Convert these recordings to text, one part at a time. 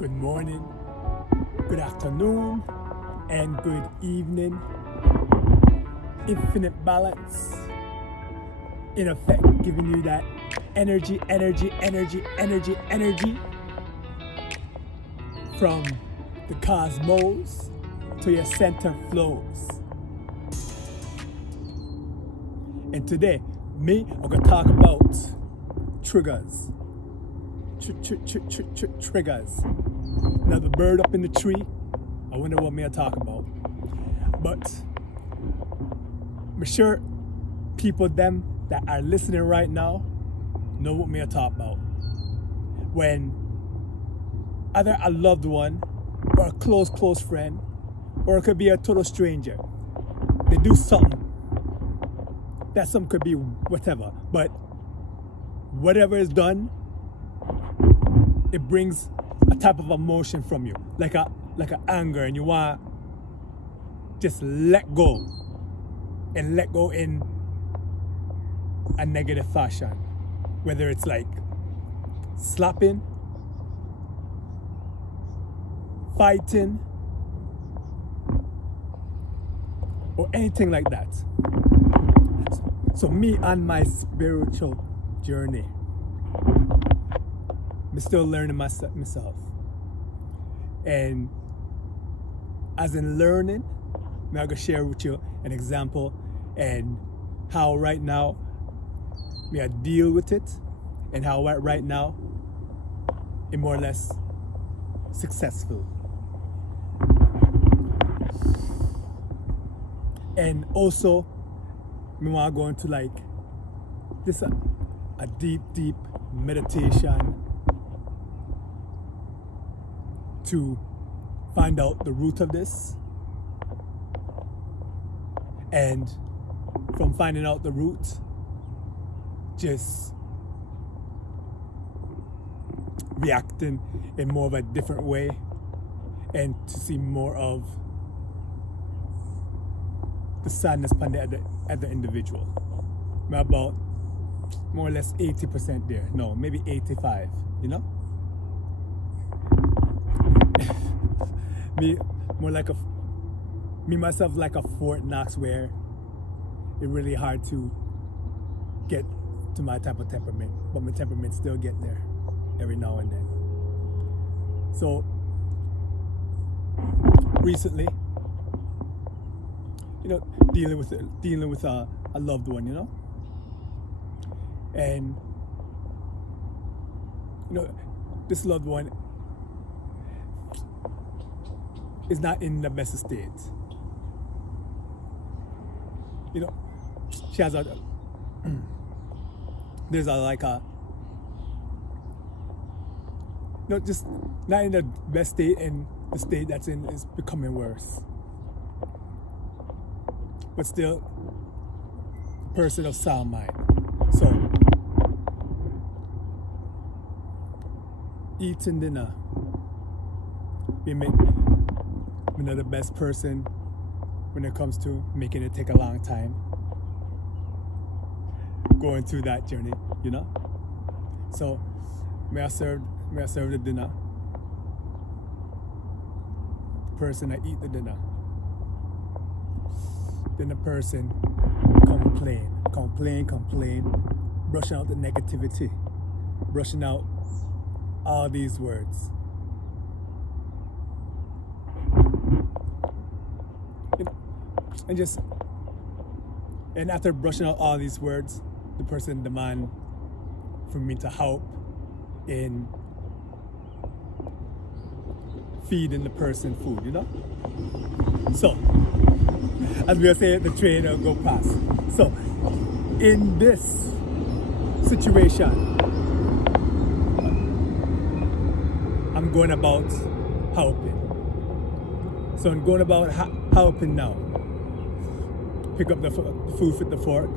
good morning, good afternoon, and good evening. Infinite balance, in effect, giving you that energy from the cosmos to your center flows. And today, I'm gonna talk about triggers. Triggers. Now the bird up in the tree, I wonder what me I talk about. But I'm sure people them that are listening right now know what me I talk about. When either a loved one or a close friend, or it could be a total stranger, they do something. That something could be whatever, but whatever is done, it brings a type of emotion from you, like a anger, and you want just let go, and let go in a negative fashion, whether it's like slapping, fighting, or anything like that. So me on my spiritual journey, I'm still learning myself. And as in learning, I'm going to share with you an example and how right now I deal with it, and how right now I'm more or less successful. And also, I want to go into like this a deep meditation to find out the root of this, and from finding out the root, just reacting in more of a different way, and to see more of the sadness upon the other individual. I'm about more or less 80% there. No, maybe 85, you know? me myself like a Fort Knox, where it's really hard to get to my type of temperament, but my temperament still get there every now and then. So recently, dealing with a loved one, and this loved one is not in the best state. She has there's just not in the best state, and the state that's in is becoming worse. But still, person of sound mind. So, eating dinner, we're not the best person when it comes to making it take a long time, going through that journey, So, may I serve the dinner. The person I eat the dinner. Then the person complain, brushing out the negativity, brushing out all these words. And after brushing out all these words, the person demand for me to help in feeding the person food, So, as we say, the train will go past. So, in this situation, I'm going about helping. So I'm going about helping now. Pick up the food with the fork.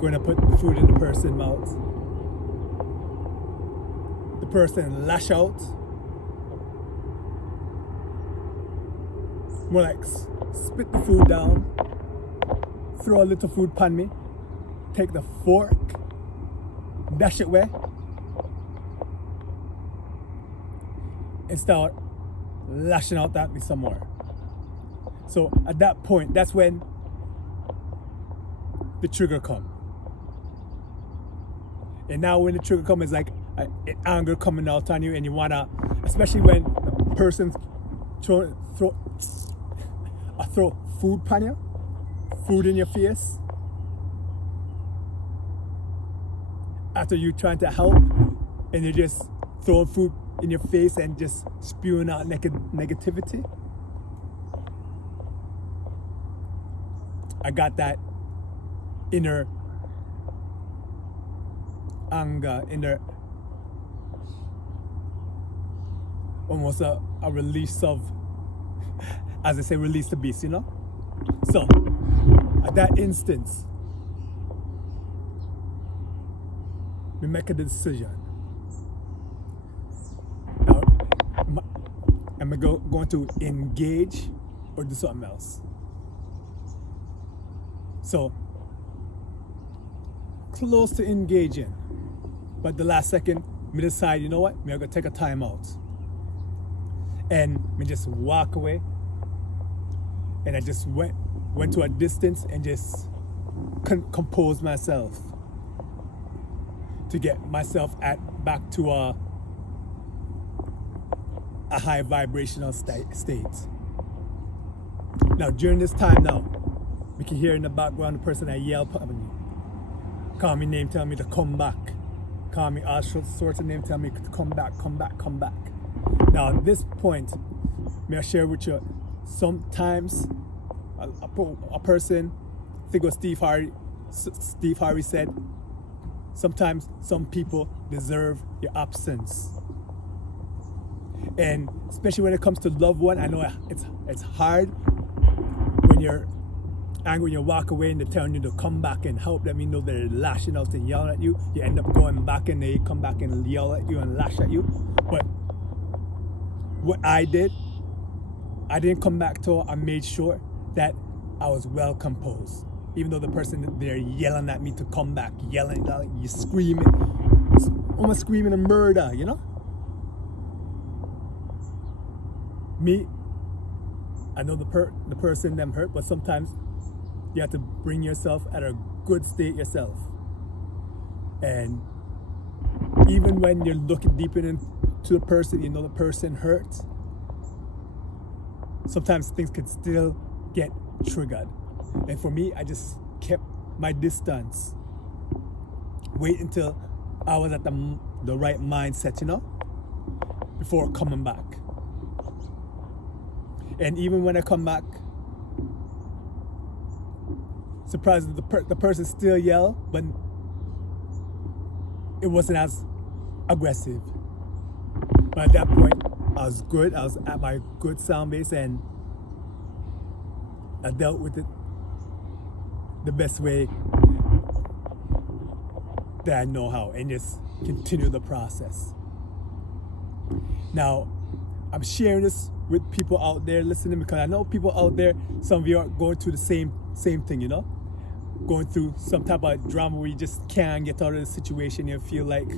Going to put the food in the person's mouth. The person lash out. More like spit the food down. Throw a little food pan me. Take the fork. Dash it away. And start lashing out at me some more. So at that point, that's when the trigger come. And now when the trigger come, it's like anger coming out on you, and you wanna, especially when the person's throw food on you, food in your face, after you trying to help, and you're just throwing food in your face and just spewing out negativity. I got that inner anger, inner almost a release of, as I say, release the beast, you know? So, at that instance, we make a decision. Now, am I going to engage or do something else? So, close to engaging, but the last second, me decide, you know what, me gonna take a time out. And me just walk away, and I just went to a distance and just compose myself to get myself back to a high vibrational state. Now during this time now, we can hear in the background the person that yell at me, call me name, tell me to come back, call me all sorts of names, tell me to come back. Now at this point, may I share with you, sometimes a person, I think what Steve Harvey said, sometimes some people deserve your absence. And especially when it comes to loved one, I know it's hard when you're angry, when you walk away and they're telling you to come back and help them, you know they're lashing out and yelling at you. You end up going back and they come back and yell at you and lash at you. But what I did, I didn't come back to her. I made sure that I was well composed. Even though the person they're yelling at me to come back, yelling, you screaming, almost screaming a murder, you know? Me, I know the person them hurt, but sometimes you have to bring yourself at a good state yourself. And even when you're looking deeper into the person, you know the person hurt, sometimes things can still get triggered. And for me, I just kept my distance. Wait until I was at the right mindset, you know, before coming back. And even when I come back, surprised the person still yelled, but it wasn't as aggressive. But at that point, I was good. I was at my good sound base, and I dealt with it the best way that I know how, and just continue the process. Now, I'm sharing this with people out there listening, because I know people out there, some of you are going through the same thing, you know? Going through some type of drama where you just can't get out of the situation. You feel like,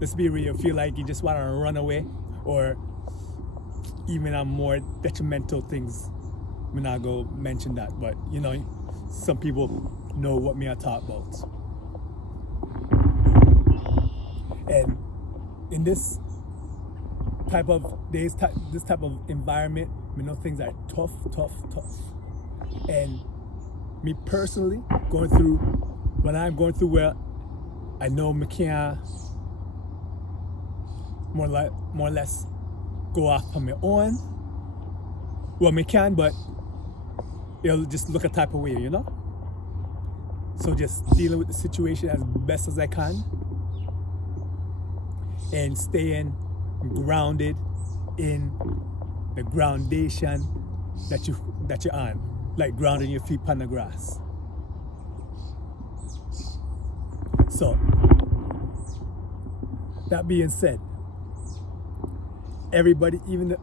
let's be real, you feel like you just want to run away, or even on more detrimental things. I'm not going to mention that, but you know, some people know what me I talk about. And in this type of days, this type of environment, we know things are tough. And me personally, when I'm going through where I know me can't more or less go off on my own. Well, me can, but it'll just look a type of way, you know? So just dealing with the situation as best as I can, and staying grounded in the groundation that you're on, like grounding your feet on the grass. So that being said, everybody, I'm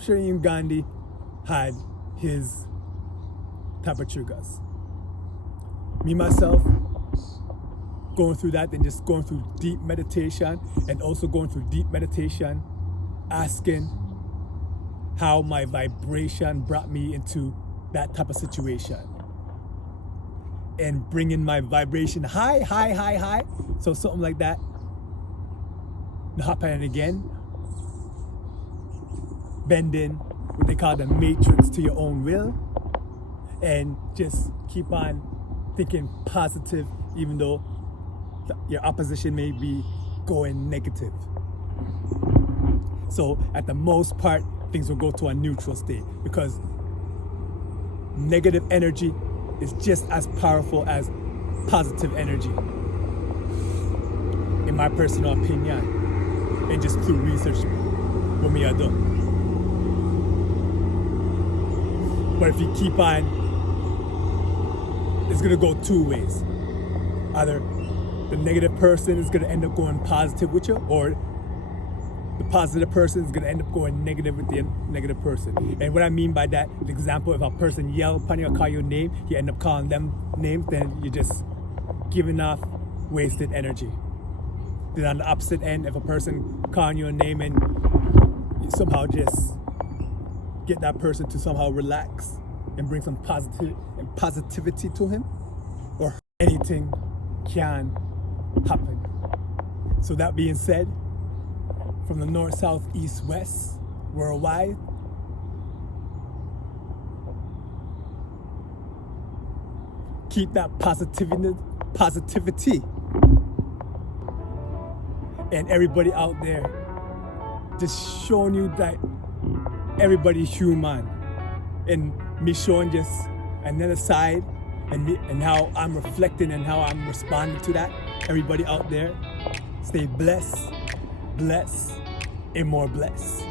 sure even Gandhi had his type of triggers. Me myself, going through that and just going through deep meditation, and also going through deep meditation asking how my vibration brought me into that type of situation, and bringing my vibration high, high, high, high. So something like that happen again, bending what they call the matrix to your own will, and just keep on thinking positive even though your opposition may be going negative. So at the most part, things will go to a neutral state, because negative energy is just as powerful as positive energy, in my personal opinion, and just through research what me I do. But if you keep on, it's gonna go two ways. Either the negative person is gonna end up going positive with you, or the positive person is gonna end up going negative with the negative person. And what I mean by that, the example, if a person yell upon you or call your name, you end up calling them names, then you're just giving off wasted energy. Then on the opposite end, if a person calling you a name and you somehow just get that person to somehow relax and bring some positivity to him, or anything can happen. So that being said, from the north, south, east, west, worldwide, keep that positivity. And everybody out there, just showing you that everybody's human, and me showing just another side, and how I'm reflecting and how I'm responding to that. Everybody out there, stay blessed, and more blessed.